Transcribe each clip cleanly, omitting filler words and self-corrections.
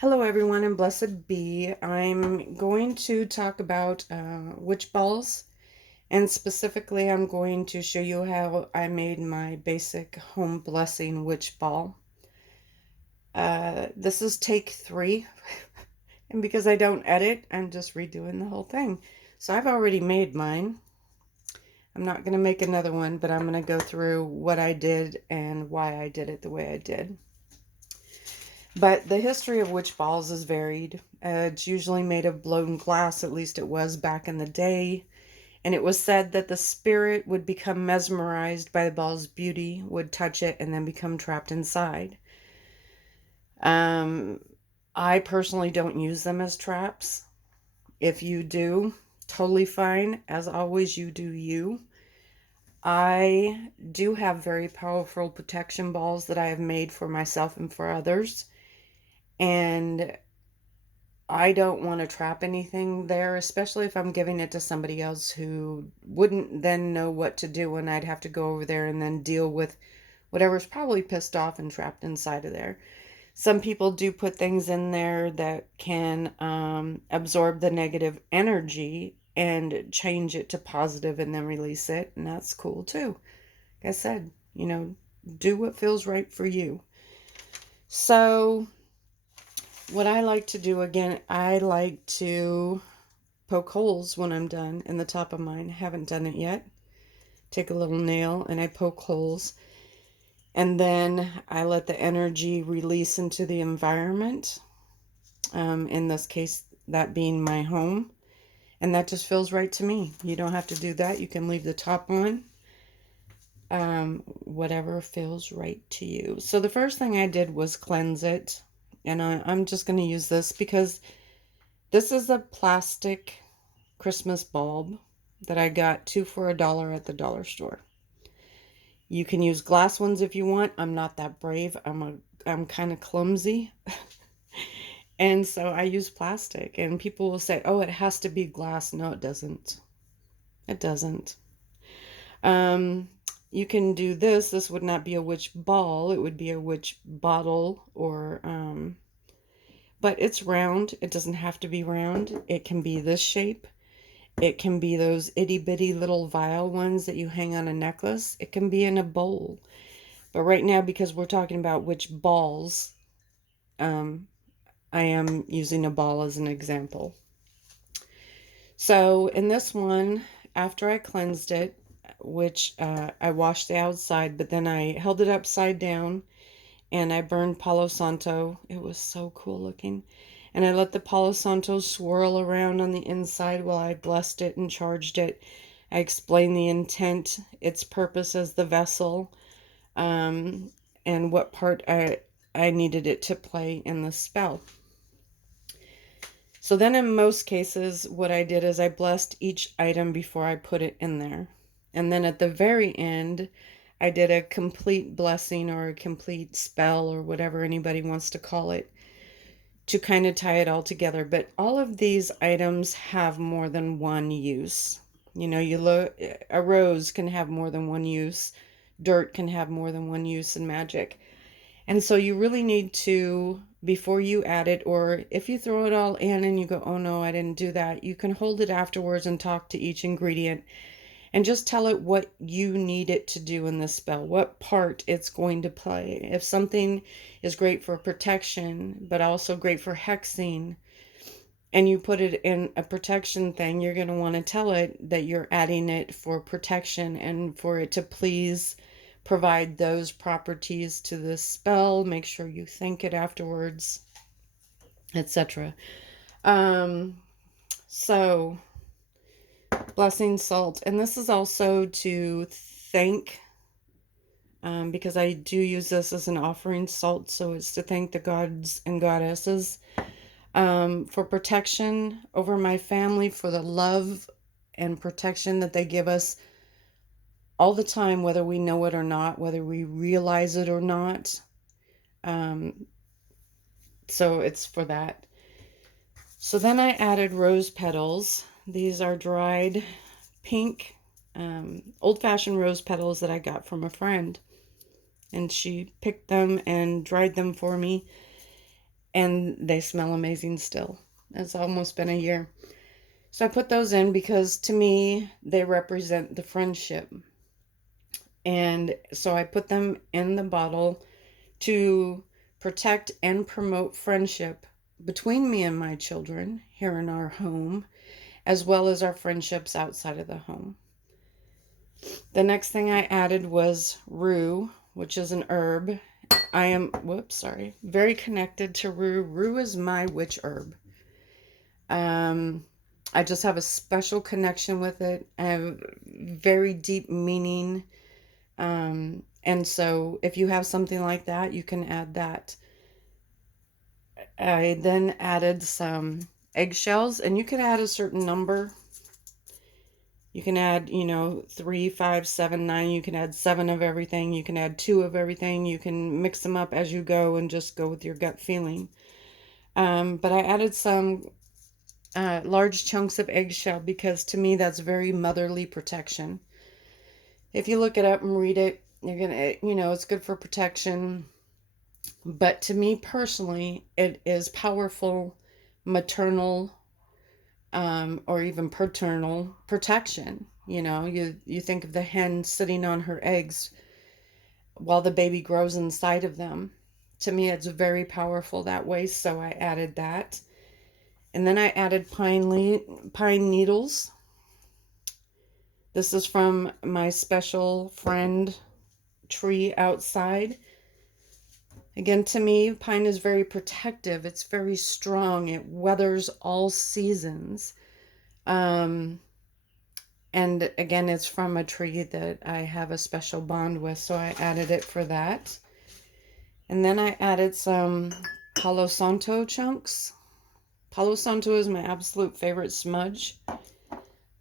Hello, everyone, and blessed be. I'm going to talk about witch balls, and specifically, I'm going to show you how I made my basic home blessing witch ball. This is take 3, and because I don't edit, I'm just redoing the whole thing. So I've already made mine. I'm not going to make another one, but I'm going to go through what I did and why I did it the way I did. But the history of witch balls is varied. It's usually made of blown glass, at least it was back in the day. And it was said that the spirit would become mesmerized by the ball's beauty, would touch it, and then become trapped inside. Um, I personally don't use them as traps. If you do, totally fine. As always, you do you. I do have very powerful protection balls that I have made for myself and for others. And I don't want to trap anything there, especially if I'm giving it to somebody else who wouldn't then know what to do, and I'd have to go over there and then deal with whatever's probably pissed off and trapped inside of there. Some people do put things in there that can absorb the negative energy and change it to positive and then release it, and that's cool too. Like I said, do what feels right for you. So, what I like to do again, I like to poke holes when I'm done in the top of mine. Haven't done it yet. Take a little nail and I poke holes. And then I let the energy release into the environment. In this case, that being my home. And that just feels right to me. You don't have to do that. You can leave the top on. Whatever feels right to you. So the first thing I did was cleanse it. And I'm just going to use this because this is a plastic Christmas bulb that I got 2 for $1 at the dollar store. You can use glass ones if you want. I'm not that brave. I'm kind of clumsy. And so I use plastic, and people will say, "Oh, it has to be glass." No, it doesn't. It doesn't. Um you can do this. This would not be a witch ball. It would be a witch bottle or but it's round. It doesn't have to be round. It can be this shape. It can be those itty bitty little vial ones that you hang on a necklace. It can be in a bowl. But right now, because we're talking about witch balls, um, I am using a ball as an example. So in this one, after I cleansed it, which I washed the outside, but then I held it upside down and I burned Palo Santo. It was so cool looking. And I let the Palo Santo swirl around on the inside while I blessed it and charged it. I explained the intent, its purpose as the vessel, and what part I needed it to play in the spell. So then in most cases, what I did is I blessed each item before I put it in there. And then at the very end, I did a complete blessing or a complete spell or whatever anybody wants to call it to kind of tie it all together. But all of these items have more than one use. You look, a rose can have more than one use. Dirt can have more than one use in magic. And so you really need to, before you add it, or if you throw it all in and you go, oh no, I didn't do that, you can hold it afterwards and talk to each ingredient and just tell it what you need it to do in the spell, what part it's going to play. If something is great for protection, but also great for hexing, and you put it in a protection thing, you're going to want to tell it that you're adding it for protection and for it to please provide those properties to the spell. Make sure you thank it afterwards, etc. So blessing salt, and this is also to thank, because I do use this as an offering salt, so it's to thank the gods and goddesses, for protection over my family, for the love and protection that they give us all the time, whether we know it or not, whether we realize it or not. Um, so it's for that. So then I added rose petals. These are dried pink, old-fashioned rose petals that I got from a friend. And she picked them and dried them for me. and they smell amazing still. It's almost been a year. So I put those in because to me, they represent the friendship. And so I put them in the bottle to protect and promote friendship between me and my children here in our home, as well as our friendships outside of the home. The next thing I added was rue, which is an herb. I am, very connected to rue. Rue is my witch herb. Um, I just have a special connection with it. I have very deep meaning. And so if you have something like that, you can add that. I then added some eggshells, and you could add a certain number. You can add, 3, 5, 7, 9. You can add 7 of everything. You can add 2 of everything. You can mix them up as you go and just go with your gut feeling. But I added some large chunks of eggshell because to me that's very motherly protection. If you look it up and read it, you're gonna, it's good for protection. But to me personally, it is powerful maternal or even paternal protection. You think of the hen sitting on her eggs while the baby grows inside of them. To me, it's very powerful that way, so I added that. And then I added pine needles. This is from my special friend tree outside. Again, to me, pine is very protective. It's very strong. It weathers all seasons. Um, and again, it's from a tree that I have a special bond with, so I added it for that. And then I added some Palo Santo chunks. Palo Santo is my absolute favorite smudge.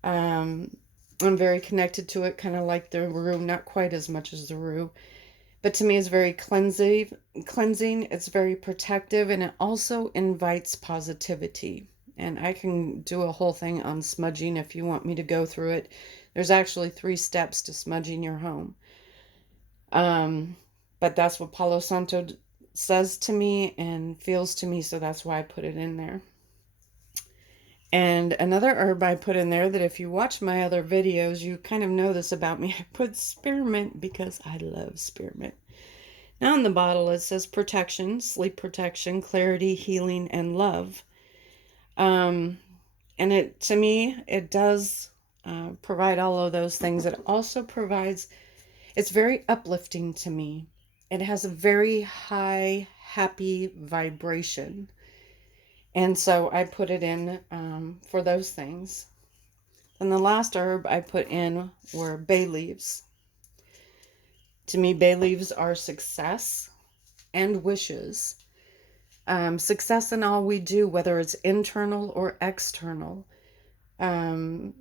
I'm very connected to it, kind of like the rue, not quite as much as the rue. But to me, it's very cleansing. It's very protective, and it also invites positivity. And I can do a whole thing on smudging if you want me to go through it. There's actually 3 steps to smudging your home. But that's what Palo Santo says to me and feels to me, so that's why I put it in there. And another herb I put in there that if you watch my other videos, you kind of know this about me. I put spearmint because I love spearmint. Now on the bottle it says protection, sleep protection, clarity, healing, and love. And it, to me, it does provide all of those things. It also provides, it's very uplifting to me. It has a very high, happy vibration. And so I put it in for those things. And the last herb I put in were bay leaves. To me, bay leaves are success and wishes. Success in all we do, whether it's internal or external. And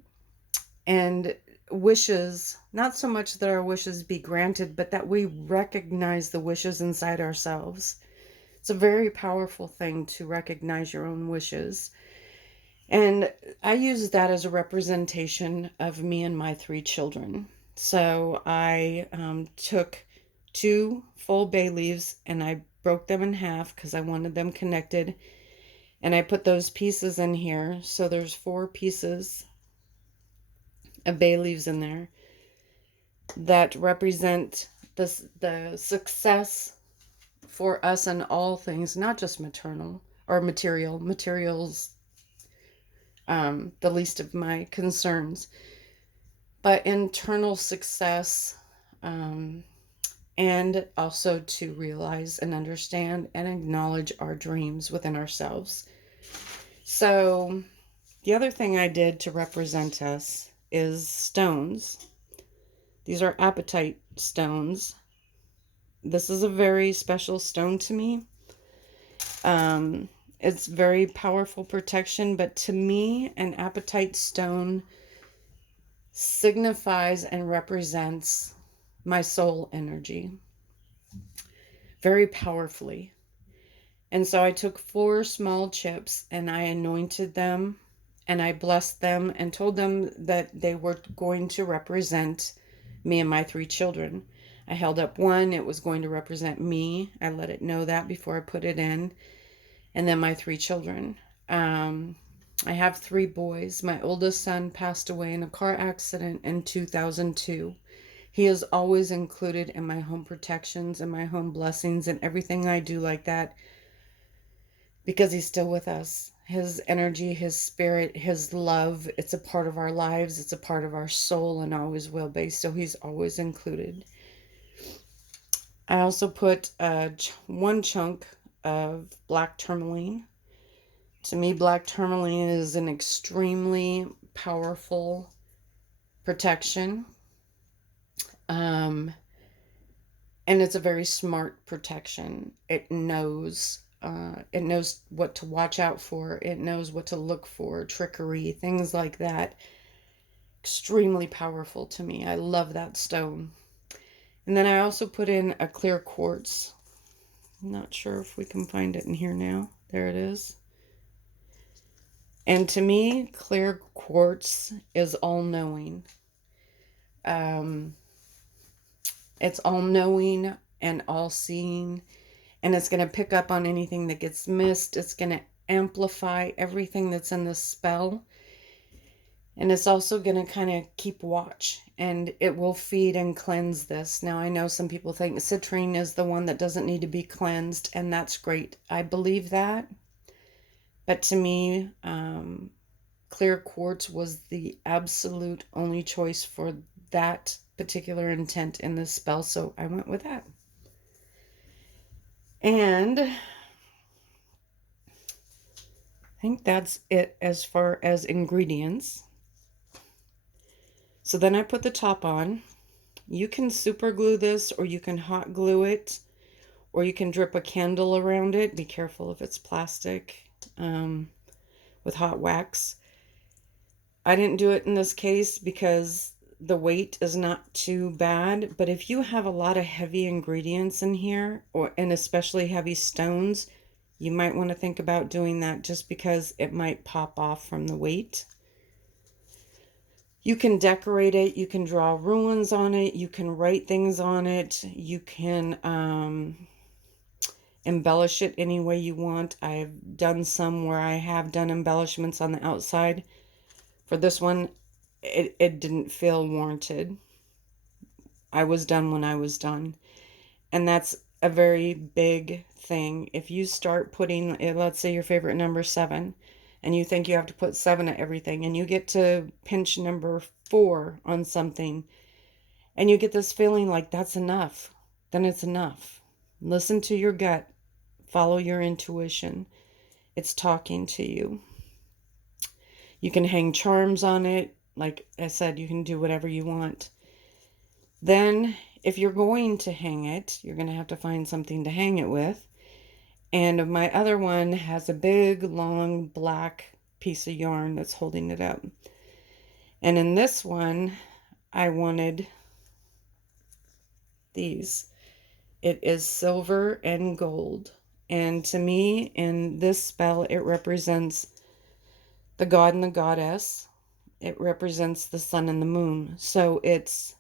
wishes, not so much that our wishes be granted, but that we recognize the wishes inside ourselves. It's a very powerful thing to recognize your own wishes. And I use that as a representation of me and my 3 children. So I took 2 full bay leaves and I broke them in half because I wanted them connected. And I put those pieces in here. So there's 4 pieces of bay leaves in there that represent the success for us in all things, not just maternal or materials, the least of my concerns, but internal success, and also to realize and understand and acknowledge our dreams within ourselves. So the other thing I did to represent us is stones. These are apatite stones. This is a very special stone to me. It's very powerful protection, but to me, an apatite stone signifies and represents my soul energy very powerfully. And so I took 4 small chips and I anointed them and I blessed them and told them that they were going to represent me and my 3 children. I held up one, it was going to represent me. I let it know that before I put it in. and then my 3 children. Um, I have 3 boys. My oldest son passed away in a car accident in 2002. He is always included in my home protections and my home blessings and everything I do like that because he's still with us. His energy, his spirit, his love, it's a part of our lives, it's a part of our soul, and always will be. So he's always included. I also put one chunk of black tourmaline. To me, black tourmaline is an extremely powerful protection. Um, and it's a very smart protection. It knows what to watch out for. It knows what to look for, trickery, things like that. Extremely powerful to me. I love that stone. And then I also put in a clear quartz. I'm not sure if we can find it in here now. There it is. And to me, clear quartz is all-knowing. Um, it's all-knowing and all-seeing, and it's going to pick up on anything that gets missed. It's going to amplify everything that's in this spell. And it's also going to kind of keep watch, and it will feed and cleanse this. Now, I know some people think citrine is the one that doesn't need to be cleansed, and that's great. I believe that. But to me, clear quartz was the absolute only choice for that particular intent in this spell, so I went with that. And I think that's it as far as ingredients. So then I put the top on. You can super glue this, or you can hot glue it, or you can drip a candle around it. Be careful if it's plastic with hot wax. I didn't do it in this case because the weight is not too bad, but if you have a lot of heavy ingredients in here, and especially heavy stones, you might want to think about doing that just because it might pop off from the weight. You can decorate it, you can draw runes on it, you can write things on it, you can embellish it any way you want. I've done some where I have done embellishments on the outside. For this one, it didn't feel warranted. I was done when I was done. And that's a very big thing. If you start putting, let's say your favorite number 7, and you think you have to put 7 at everything, and you get to pinch number 4 on something, and you get this feeling like that's enough, then it's enough. Listen to your gut. Follow your intuition. It's talking to you. You can hang charms on it. Like I said, you can do whatever you want. Then, if you're going to hang it, you're going to have to find something to hang it with. And my other one has a big, long, black piece of yarn that's holding it up. And in this one, I wanted these. It is silver and gold. And to me, in this spell, it represents the god and the goddess. It represents the sun and the moon. So it's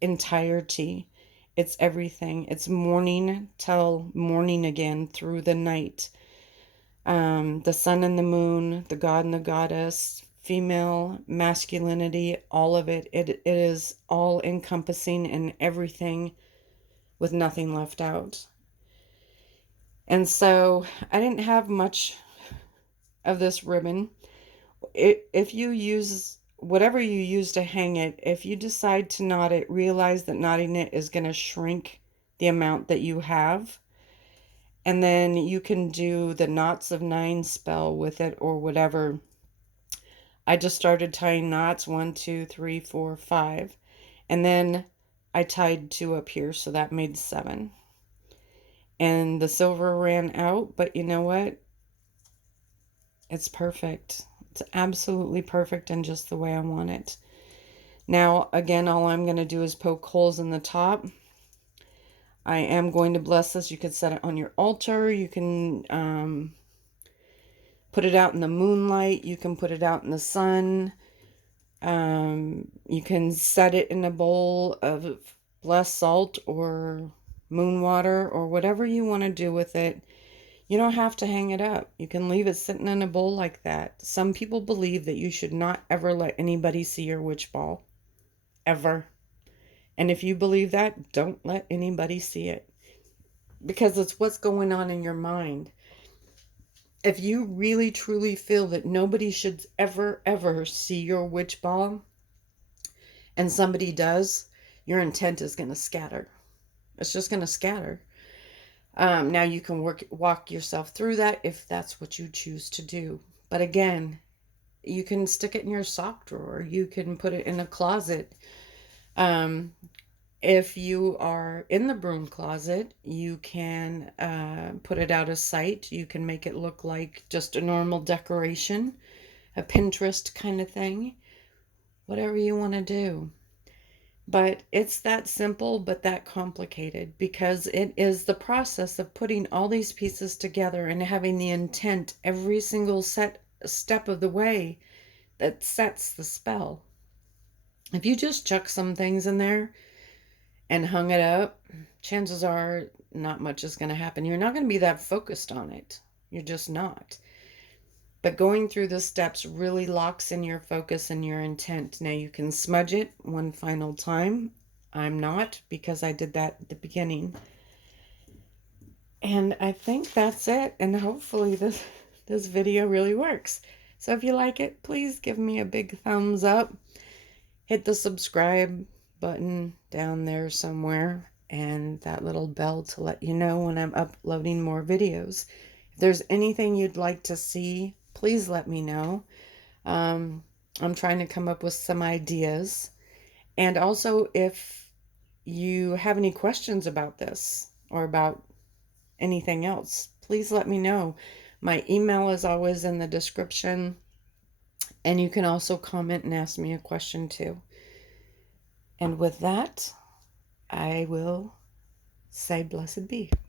entirety. It's everything. It's morning till morning again through the night. The sun and the moon, the god and the goddess, female, masculinity, all of it. It is all encompassing in everything with nothing left out. And so I didn't have much of this ribbon. If you use whatever you use to hang it, if you decide to knot it, realize that knotting it is going to shrink the amount that you have. And then you can do the knots of 9 spell with it or whatever. I just started tying knots, 1, 2, 3, 4, 5. And then I tied 2 up here, so that made 7. And the silver ran out, but you know what? It's perfect. It's absolutely perfect and just the way I want it. Now, again, all I'm going to do is poke holes in the top. I am going to bless this. You could set it on your altar. You can put it out in the moonlight. You can put it out in the sun. You can set it in a bowl of blessed salt or moon water or whatever you want to do with it. You don't have to hang it up. You can leave it sitting in a bowl like that. Some people believe that you should not ever let anybody see your witch ball. Ever. And if you believe that, don't let anybody see it. Because it's what's going on in your mind. If you really truly feel that nobody should ever, ever see your witch ball, and somebody does, your intent is going to scatter. It's just going to scatter. Now you can walk yourself through that if that's what you choose to do. But again, you can stick it in your sock drawer. You can put it in a closet. Um, if you are in the broom closet, you can put it out of sight. You can make it look like just a normal decoration, a Pinterest kind of thing, whatever you want to do. But it's that simple, but that complicated, because it is the process of putting all these pieces together and having the intent every single step of the way that sets the spell. If you just chuck some things in there and hung it up, chances are not much is going to happen. You're not going to be that focused on it. You're just not. But going through the steps really locks in your focus and your intent. Now you can smudge it one final time. I'm not, because I did that at the beginning. And I think that's it. And hopefully this video really works. So if you like it, please give me a big thumbs up. Hit the subscribe button down there somewhere, and that little bell to let you know when I'm uploading more videos. If there's anything you'd like to see, please let me know. I'm trying to come up with some ideas. And also, if you have any questions about this or about anything else, please let me know. My email is always in the description, and you can also comment and ask me a question too. And with that, I will say blessed be.